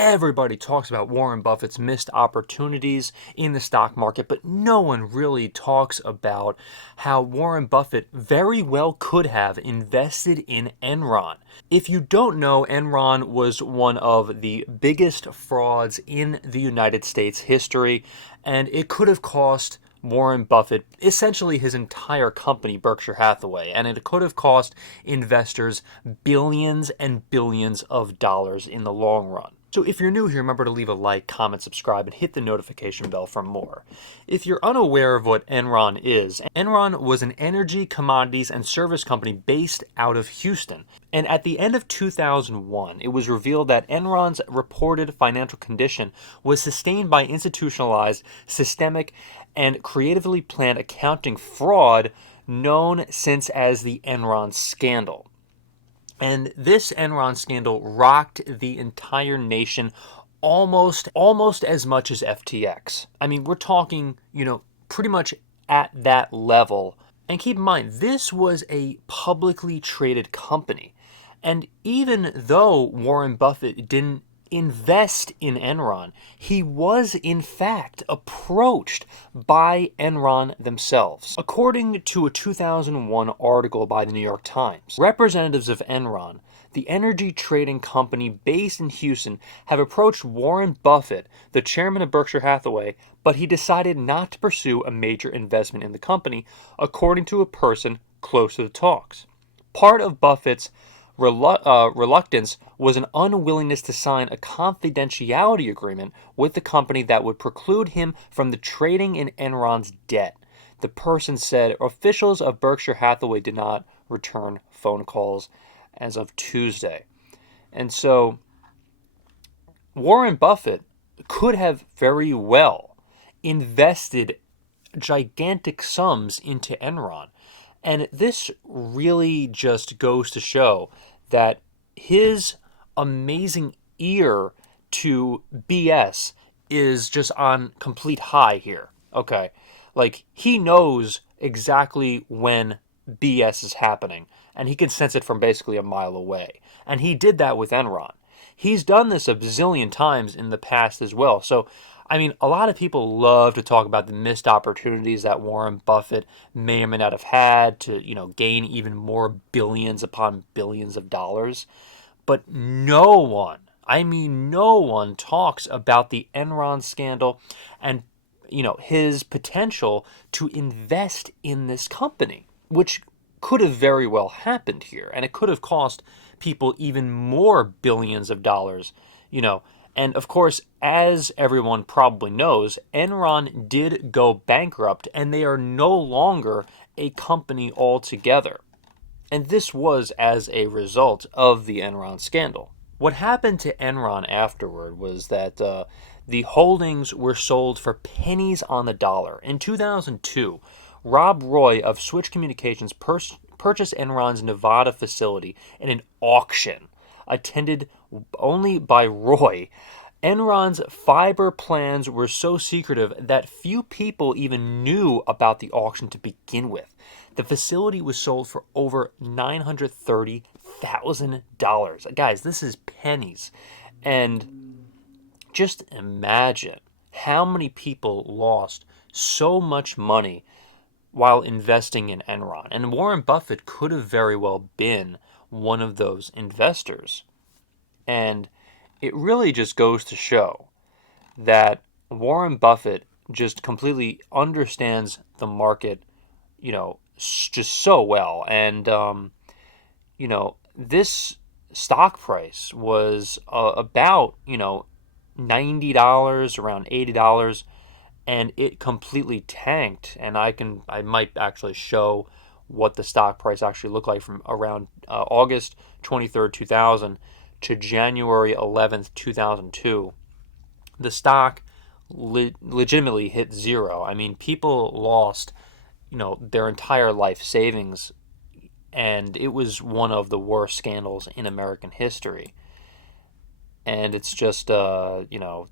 Everybody talks about Warren Buffett's missed opportunities in the stock market, but no one really talks about how Warren Buffett very well could have invested in Enron. If you don't know, Enron was one of the biggest frauds in the United States history, and it could have cost Warren Buffett essentially his entire company, Berkshire Hathaway, and it could have cost investors billions and billions of dollars in the long run. So if you're new here, remember to leave a like, comment, subscribe, and hit the notification bell for more. If you're unaware of what Enron is, Enron was an energy, commodities, and service company based out of Houston. And at the end of 2001, it was revealed that Enron's reported financial condition was sustained by institutionalized, systemic, and creatively planned accounting fraud known since as the Enron Scandal. And this Enron scandal rocked the entire nation almost as much as FTX. I mean, we're talking, pretty much at that level. And keep in mind, this was a publicly traded company. And even though Warren Buffett didn't invest in Enron, he was in fact approached by Enron themselves. According to a 2001 article by the New York Times, representatives of Enron, the energy trading company based in Houston, have approached Warren Buffett, the chairman of Berkshire Hathaway, but he decided not to pursue a major investment in the company, according to a person close to the talks. Part of Buffett's reluctance was an unwillingness to sign a confidentiality agreement with the company that would preclude him from the trading in Enron's debt. The person said officials of Berkshire Hathaway did not return phone calls as of Tuesday. And so Warren Buffett could have very well invested gigantic sums into Enron. And this really just goes to show that his amazing ear to BS is just on complete high here. Okay. Like, he knows exactly when BS is happening, and he can sense it from basically a mile away. And he did that with Enron. He's done this a bazillion times in the past as well. So, I mean, a lot of people love to talk about the missed opportunities that Warren Buffett may or may not have had to, gain even more billions upon billions of dollars. But no one talks about the Enron scandal and, his potential to invest in this company, which could have very well happened here. And it could have cost people even more billions of dollars, And of course, as everyone probably knows, Enron did go bankrupt and they are no longer a company altogether. And this was as a result of the Enron scandal. What happened to Enron afterward was that the holdings were sold for pennies on the dollar. In 2002, Rob Roy of Switch Communications purchased Enron's Nevada facility in an auction attended only by Roy. Enron's fiber plans were so secretive that few people even knew about the auction to begin with. The facility was sold for over $930,000. Guys, this is pennies. And just imagine how many people lost so much money while investing in Enron. And Warren Buffett could have very well been one of those investors. And it really just goes to show that Warren Buffett just completely understands the market, just so well. And, this stock price was about, $90, around $80, and it completely tanked. And I might actually show what the stock price actually looked like from around August 23rd, 2000 to January 11th, 2002. The stock legitimately hit zero. I mean, people lost, their entire life savings, and it was one of the worst scandals in American history. And it's just, the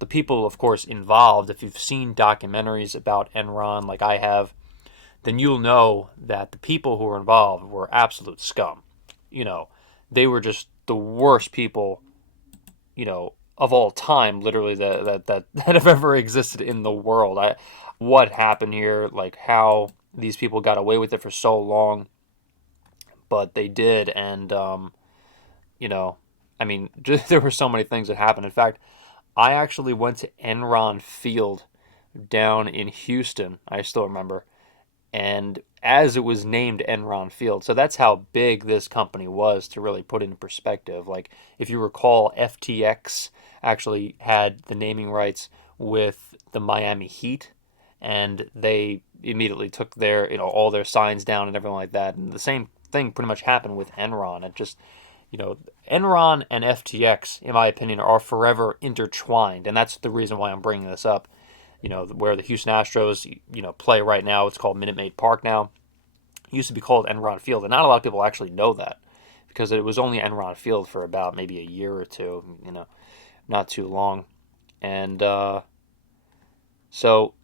people, of course, involved. If you've seen documentaries about Enron, like I have, then you'll know that the people who were involved were absolute scum. They were just the worst people, of all time, literally that have ever existed in the world. What happened here, like how these people got away with it for so long, but they did, and you know, I mean, just, there were so many things that happened. In fact, I actually went to Enron Field down in Houston. I still remember, and as it was named Enron Field. So that's how big this company was, to really put it in perspective. Like, if you recall, FTX actually had the naming rights with the Miami Heat, and they immediately took their, all their signs down and everything like that. And the same thing pretty much happened with Enron. It just, you know, Enron and FTX, in my opinion, are forever intertwined, and that's the reason why I'm bringing this up. Where the Houston Astros, play right now. It's called Minute Maid Park now. It used to be called Enron Field, and not a lot of people actually know that, because it was only Enron Field for about maybe a year or two, not too long. And so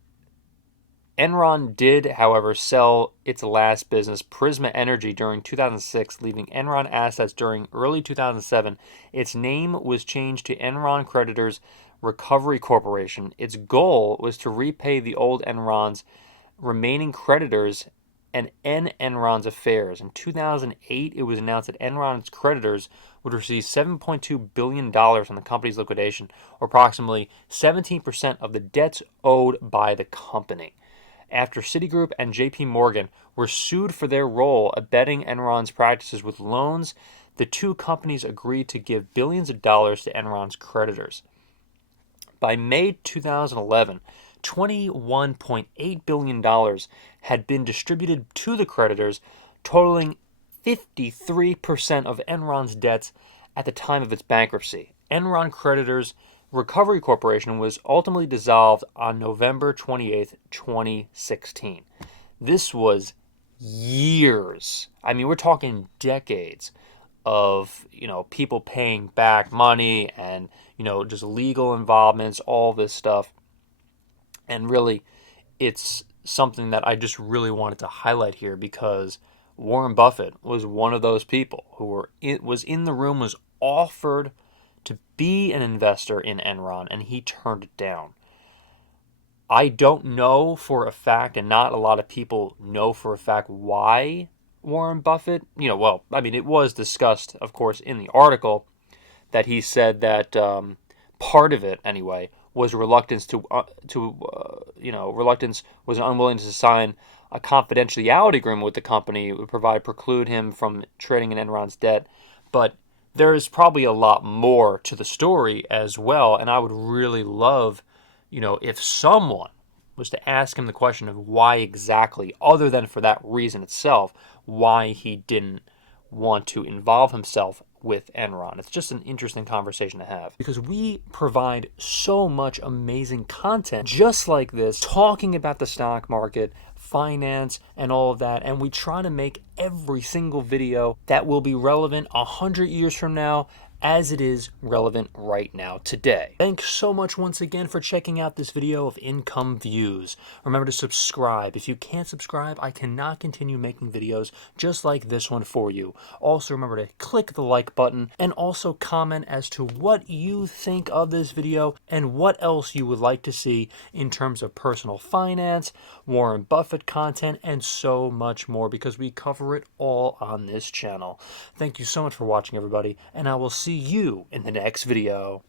Enron did, however, sell its last business, Prisma Energy, during 2006, leaving Enron assets during early 2007. Its name was changed to Enron Creditors Recovery Corporation. Its goal was to repay the old Enron's remaining creditors and end Enron's affairs. In 2008, it was announced that Enron's creditors would receive $7.2 billion from the company's liquidation, or approximately 17% of the debts owed by the company. After Citigroup and JP Morgan were sued for their role abetting Enron's practices with loans, the two companies agreed to give billions of dollars to Enron's creditors. By May 2011, $21.8 billion had been distributed to the creditors, totaling 53% of Enron's debts at the time of its bankruptcy. Enron Creditors Recovery Corporation was ultimately dissolved on November 28, 2016. This was years. I mean, we're talking decades of, people paying back money and, just legal involvements, all this stuff. And really, it's something that I just really wanted to highlight here, because Warren Buffett was one of those people who was in the room, was offered to be an investor in Enron, and he turned it down. I don't know for a fact, and not a lot of people know for a fact, why Warren Buffett, it was discussed, of course, in the article, that he said that part of it, anyway, was reluctance reluctance was an unwillingness to sign a confidentiality agreement with the company. It would preclude him from trading in Enron's debt. But there's probably a lot more to the story as well, and I would really love, if someone was to ask him the question of why exactly, other than for that reason itself, why he didn't want to involve himself with Enron. It's just an interesting conversation to have, because we provide so much amazing content just like this, talking about the stock market, finance, and all of that, and we try to make every single video that will be relevant 100 years from now as it is relevant right now today. Thanks so much once again for checking out this video of income views. Remember to subscribe. If you can't subscribe, I cannot continue making videos just like this one for you. Also remember to click the like button, and also comment as to what you think of this video and what else you would like to see in terms of personal finance, Warren Buffett content, and so much more, because we cover it all on this channel. Thank you so much for watching, everybody, and I will see you in the next video.